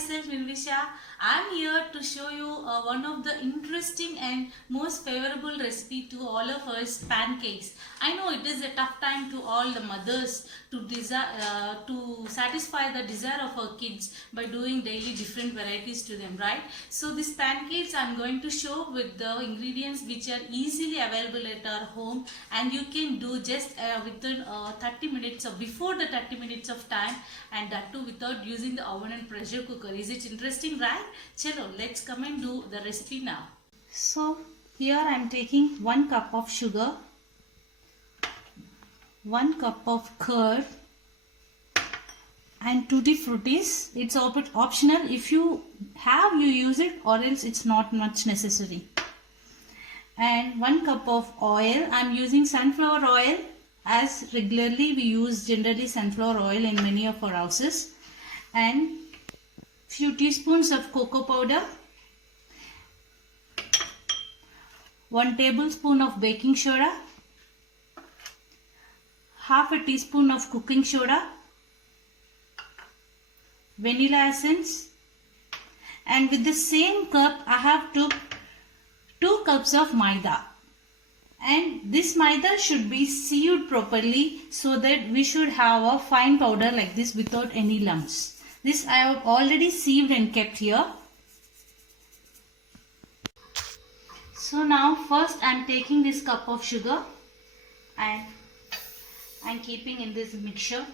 myself Nirvisha. I am here to show you one of the interesting and most favorable recipe to all of us, pancakes. I know it is a tough time to all the mothers to satisfy the desire of our kids by doing daily different varieties to them, right? So these pancakes I am going to show with the ingredients which are easily available at our home, and you can do just within 30 minutes or before the 30 minutes of time, and that too without using the oven and pressure cooker. Is it interesting, right? Chalo, let's come and do the recipe now. So here I am taking 1 cup of sugar, 1 cup of curd, and tutti fruities. It's optional. If you have, you use it, or else it's not much necessary. And 1 cup of oil. I'm using sunflower oil, as regularly we use generally sunflower oil in many of our houses. And few teaspoons of cocoa powder, 1 tablespoon of baking soda, half a teaspoon of cooking soda, vanilla essence, and with the same cup I have took 2 cups of maida. And this maida should be sieved properly so that we should have a fine powder like this without any lumps. This I have already sieved and kept here. So now first I am taking this cup of sugar and I am keeping in this mixture.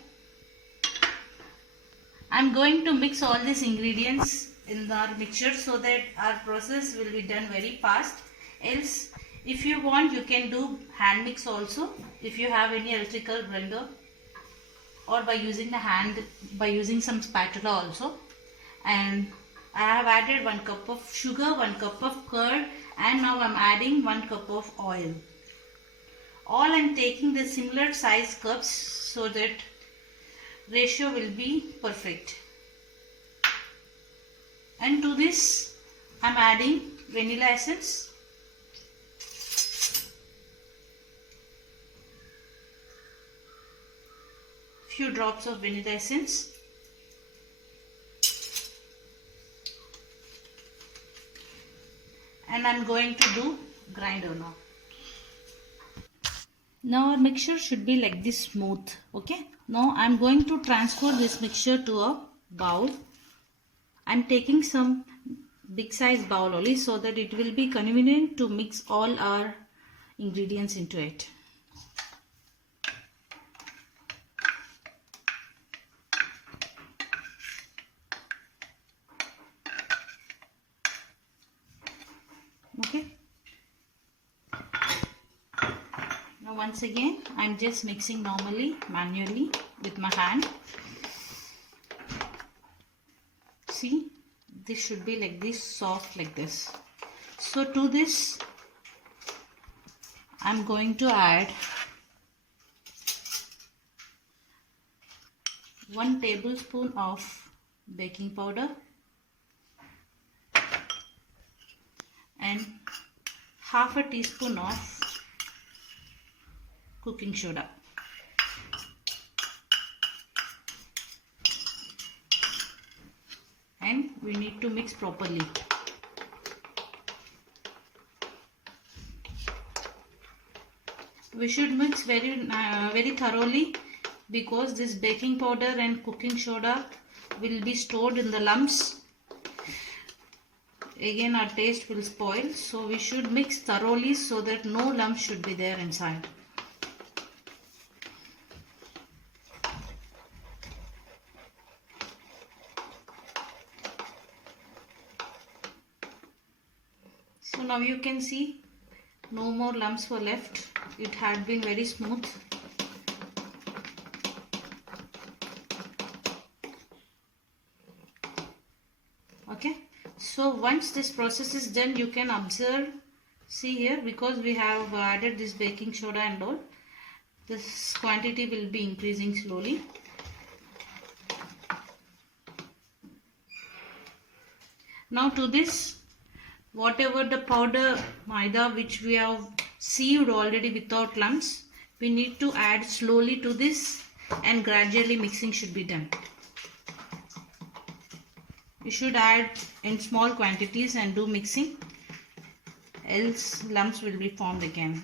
I am going to mix all these ingredients in our mixture so that our process will be done very fast. Else, if you want, you can do hand mix also if you have any electrical blender, or by using the hand, by using some spatula also. And I have added 1 cup of sugar, 1 cup of curd, and now I am adding 1 cup of oil. All I am taking the similar size cups so that ratio will be perfect. And to this I am adding vanilla essence, few drops of vanilla essence, and I am going to do grinder now. Now our mixture should be like this smooth. Okay. Now I am going to transfer this mixture to a bowl. I am taking some big size bowl only so that it will be convenient to mix all our ingredients into it. Okay. Now once again I am just mixing normally, manually with my hand. See, this should be like this, soft like this. So to this I am going to add 1 tablespoon of baking powder and half a teaspoon of cooking soda. And we need to mix properly. We should mix very thoroughly, because this baking powder and cooking soda will be stored in the lumps. Again our taste will spoil, so we should mix thoroughly so that no lumps should be there inside. So now you can see no more lumps were left. It had been very smooth. Okay. So once this process is done, you can observe, see here, because we have added this baking soda and all, this quantity will be increasing slowly. Now to this, whatever the powder maida which we have sieved already without lumps, we need to add slowly to this, and gradually mixing should be done. You should add in small quantities and do mixing, else lumps will be formed again.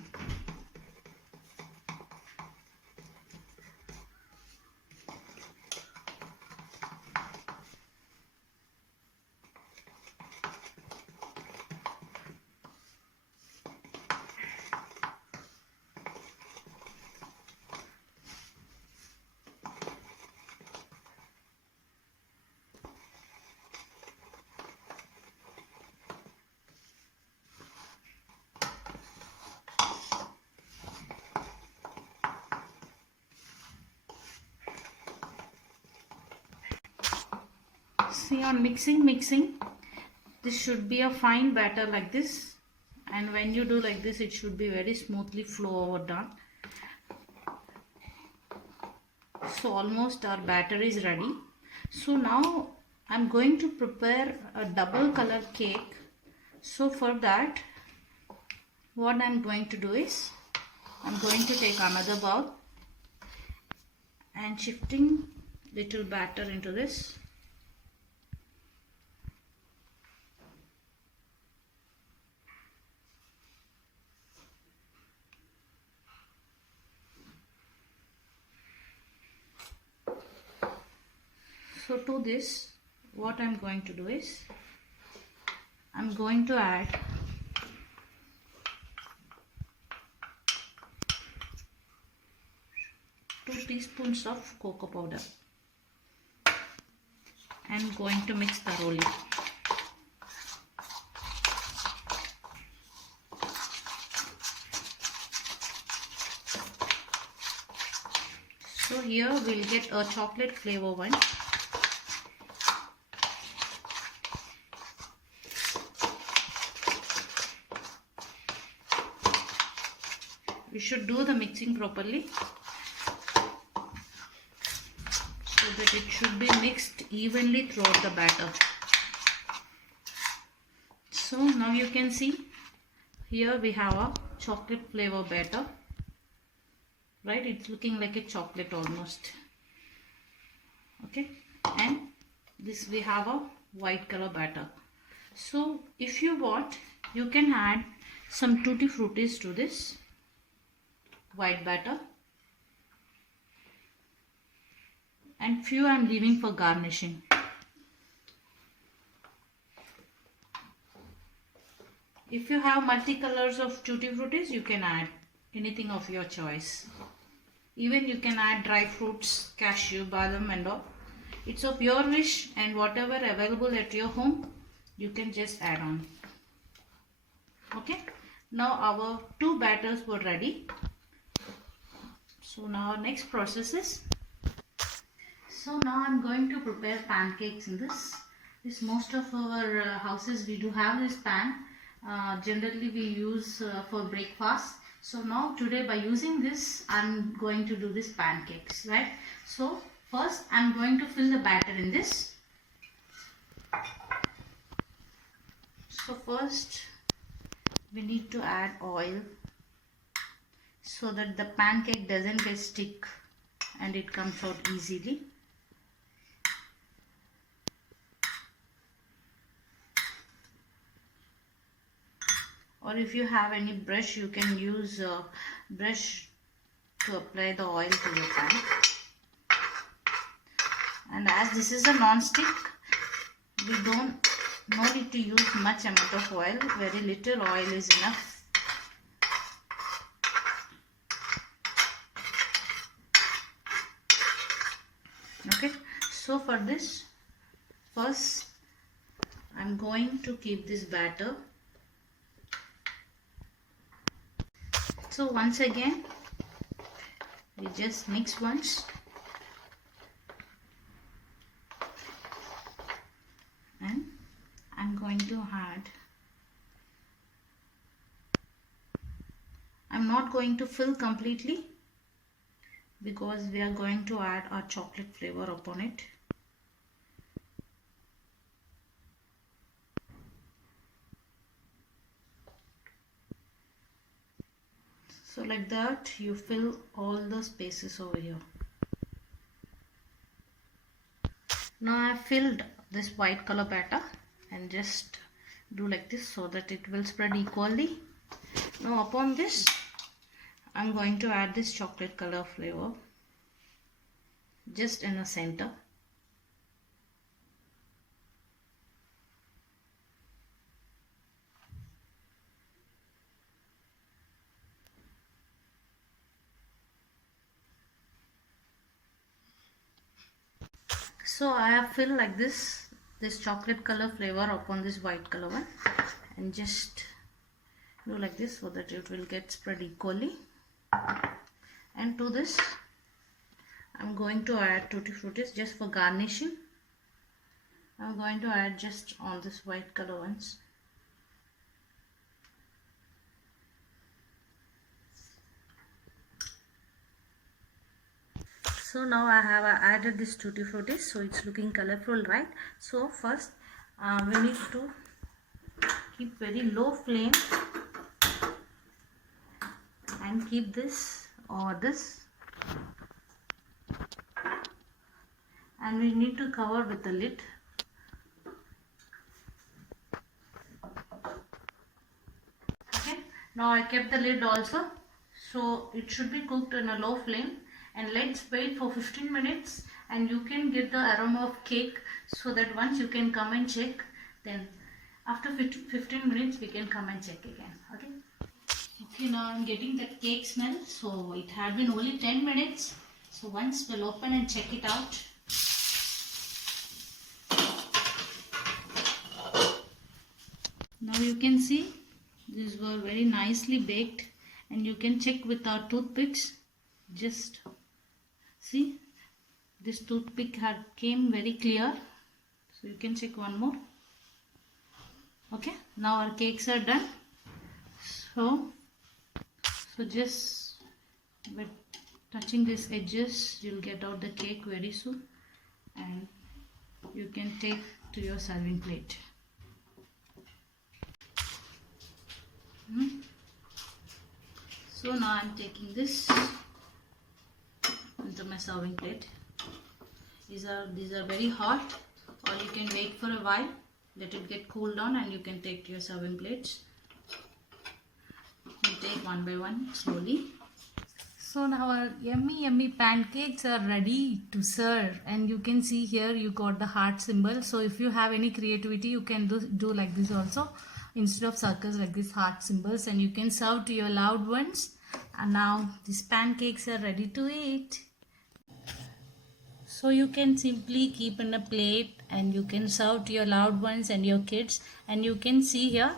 See, on mixing, this should be a fine batter like this, and when you do like this, it should be very smoothly flow over done. So almost our batter is ready. So now I'm going to prepare a double color cake. So for that, what I'm going to do is, I'm going to take another bowl and shifting little batter into this. So to this, what I'm going to do is, I'm going to add 2 teaspoons of cocoa powder and going to mix thoroughly. So here we'll get a chocolate flavor one. You should do the mixing properly so that it should be mixed evenly throughout the batter. So now you can see here we have a chocolate flavor batter, right? It's looking like a chocolate almost. Okay, and this we have a white color batter. So if you want, you can add some tutti fruttis to this white batter, and few I'm leaving for garnishing. If you have multicolors of tutti fruttis, you can add anything of your choice. Even you can add dry fruits, cashew, badam and all. It's of your wish, and whatever available at your home, you can just add on. Okay, now our 2 batters were ready. So now our next process is, so now I'm going to prepare pancakes in this. Most of our houses we do have this pan. Generally we use for breakfast. So now today by using this, I'm going to do this pancakes, right? So first I'm going to fill the batter in this. So first we need to add oil so that the pancake doesn't get stick and it comes out easily. Or if you have any brush, you can use a brush to apply the oil to the pan. And as this is a non-stick, we no need to use much amount of oil. Very little oil is enough. Okay, so for this, first I'm going to keep this batter. So once again, we just mix once and I'm going to add, I'm not going to fill completely because we are going to add our chocolate flavor upon it. So like that you fill all the spaces over here. Now I have filled this white color batter and just do like this so that it will spread equally. Now upon this I'm going to add this chocolate color flavor just in the center. So I have filled like this chocolate color flavor upon this white color one, and just do like this so that it will get spread equally. And to this I'm going to add tutti fruities just for garnishing. I'm going to add just on this white color ones. So now I have added this tutti frutti, so it's looking colorful, right? So first we need to keep very low flame and keep this over this, and we need to cover with the lid. Okay, now I kept the lid also, so it should be cooked in a low flame. And let's wait for 15 minutes, and you can get the aroma of cake, so that once you can come and check, then after 15 minutes we can come and check again. Okay, now I'm getting that cake smell. So it had been only 10 minutes. So once we'll open and check it out. Now you can see these were very nicely baked, and you can check with our toothpicks. Just see, this toothpick had came very clear, so you can check one more. Okay, now our cakes are done. So just by touching these edges, you'll get out the cake very soon, and you can take to your serving plate. So now I'm taking this into my serving plate. These are very hot, or you can wait for a while, let it get cooled down, and you can take to your serving plates. You take one by one slowly. So now our yummy pancakes are ready to serve, and you can see here you got the heart symbol. So if you have any creativity, you can do like this also, instead of circles, like this heart symbols, and you can serve to your loved ones. And now these pancakes are ready to eat. So you can simply keep in a plate, and you can serve to your loved ones and your kids. And you can see here,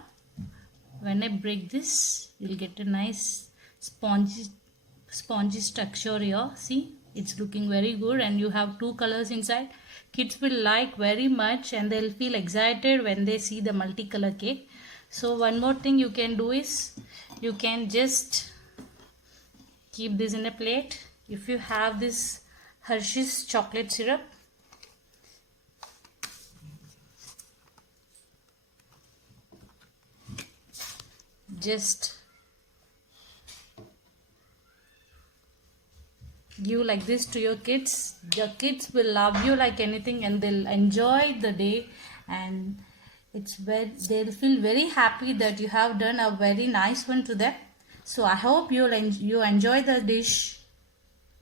when I break this, you'll get a nice spongy structure here. See, it's looking very good, and you have two colors inside. Kids will like very much, and they'll feel excited when they see the multicolor cake. So one more thing you can do is, you can just keep this in a plate. If you have this Hershey's chocolate syrup, just give like this to your kids. The kids will love you like anything, and they'll enjoy the day, and they'll feel very happy that you have done a very nice one to them. So I hope you enjoy the dish.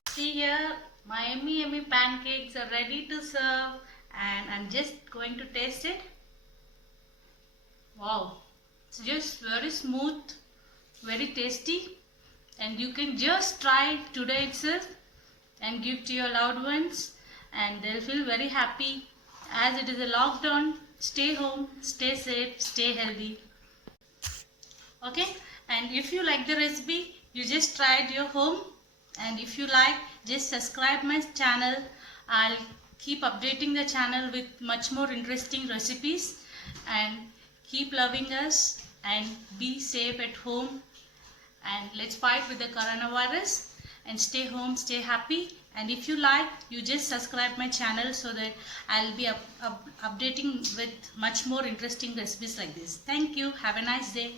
See here, my yummy pancakes are ready to serve, and I'm just going to taste it. Wow, it's just very smooth, very tasty, and you can just try it today itself and give to your loved ones, and they'll feel very happy. As it is a lockdown, stay home, stay safe, stay healthy. Okay, and if you like the recipe, you just try it your home, and if you like, just subscribe my channel. I'll keep updating the channel with much more interesting recipes, and keep loving us, and be safe at home, and let's fight with the coronavirus, and stay home, stay happy. And if you like, you just subscribe my channel, so that I'll be updating with much more interesting recipes like this. Thank you. Have a nice day.